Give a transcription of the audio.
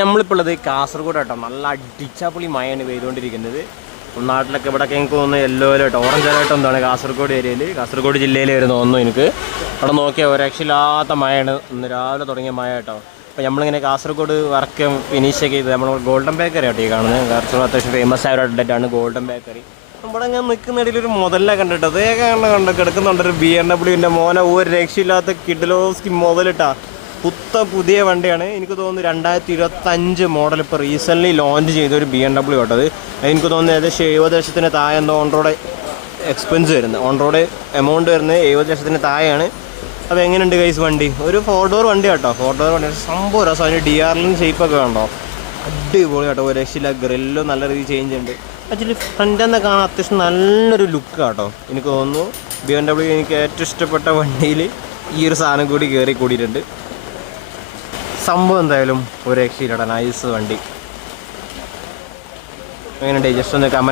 നമ്മളിപ്പോൾ ഉള്ളത് കാസർഗോഡ് കേട്ടോ. നല്ല അടിച്ചാപ്പൊളി മഴയാണ് പെയ്തുകൊണ്ടിരിക്കുന്നത്. നാട്ടിലൊക്കെ ഇവിടെയൊക്കെ എനിക്ക് തോന്നുന്നു യെല്ലോ അലേർട്ട്, ഓറഞ്ച് അലേർട്ട് എന്താണ് കാസർഗോഡ് ഏരിയയിൽ, കാസർഗോഡ് ജില്ലയിൽ വരുന്ന തോന്നുന്നു എനിക്ക്. അവിടെ നോക്കിയാൽ ഒരു രക്ഷയില്ലാത്ത മഴയാണ് ഇന്ന് രാവിലെ തുടങ്ങിയ മഴ കേട്ടോ. അപ്പോൾ നമ്മളിങ്ങനെ കാസർഗോഡ് വർക്ക് ഫിനിഷൊക്കെ ചെയ്ത് നമ്മൾ ഗോൾഡൻ ബേക്കറി ആട്ടോ ഈ കാണുന്നത്. കാസർഗോഡ് അത്യാവശ്യം ഫേമസ് ആയ ഒരു ഔട്ട്ലെറ്റാണ് ഗോൾഡൻ ബേക്കറി. നമ്മുടെ ഞാൻ നിൽക്കുന്നിടയിൽ ഒരു മുതലിനെ കണ്ടിട്ട് അതേ കണ്ട് കിടക്കുന്നുണ്ട് ഒരു BMW മോനെ. ഒരു രക്ഷയില്ലാത്ത കിഡിലോസ്കി മുതലിട്ടാ പുതിയ വണ്ടിയാണ്. എനിക്ക് തോന്നുന്നു 2025 മോഡൽ ഇപ്പോൾ റീസെൻ്റ്ലി ലോഞ്ച് ചെയ്ത ഒരു BMW കേട്ടത്. എനിക്ക് തോന്നുന്നു ഏകദേശം 70 ലക്ഷത്തിന് താഴെ എന്തോ ഓൺ റോഡ് എക്സ്പെൻസ് വരുന്നത്, ഓൺ റോഡ് എമൗണ്ട് വരുന്നത് 70 ലക്ഷത്തിന് താഴെയാണ്. അപ്പോൾ എങ്ങനെയുണ്ട് ഗൈസ് വണ്ടി? ഒരു 4 ഡോർ വണ്ടി കേട്ടോ. 4 ഡോർ വണ്ടി സംഭവം രസം. അതിന് DRL ഷേപ്പൊക്കെ കണ്ടോ, അടിപൊളി കേട്ടോ. ഒരു രക്ഷയില്ല. ഗ്രില്ലും നല്ല രീതിയിൽ ചേഞ്ച് ഉണ്ട്. ആക്ച്വലി ഫ്രണ്ടെന്ന് കാണാൻ അത്യാവശ്യം നല്ലൊരു ലുക്ക് കേട്ടോ. എനിക്ക് തോന്നുന്നു BMW എനിക്ക് ഏറ്റവും ഇഷ്ടപ്പെട്ട വണ്ടിയിൽ ഈ ഒരു സാധനം കൂടി കയറി കൂടിയിട്ടുണ്ട്. സംഭവം എന്തായാലും ഒരു രക്ഷയില്ലടാ. നൈസ് വണ്ടി. എങ്ങനെയുണ്ട് ജസ്റ്റ് ഒന്ന് കമൻറ്റ്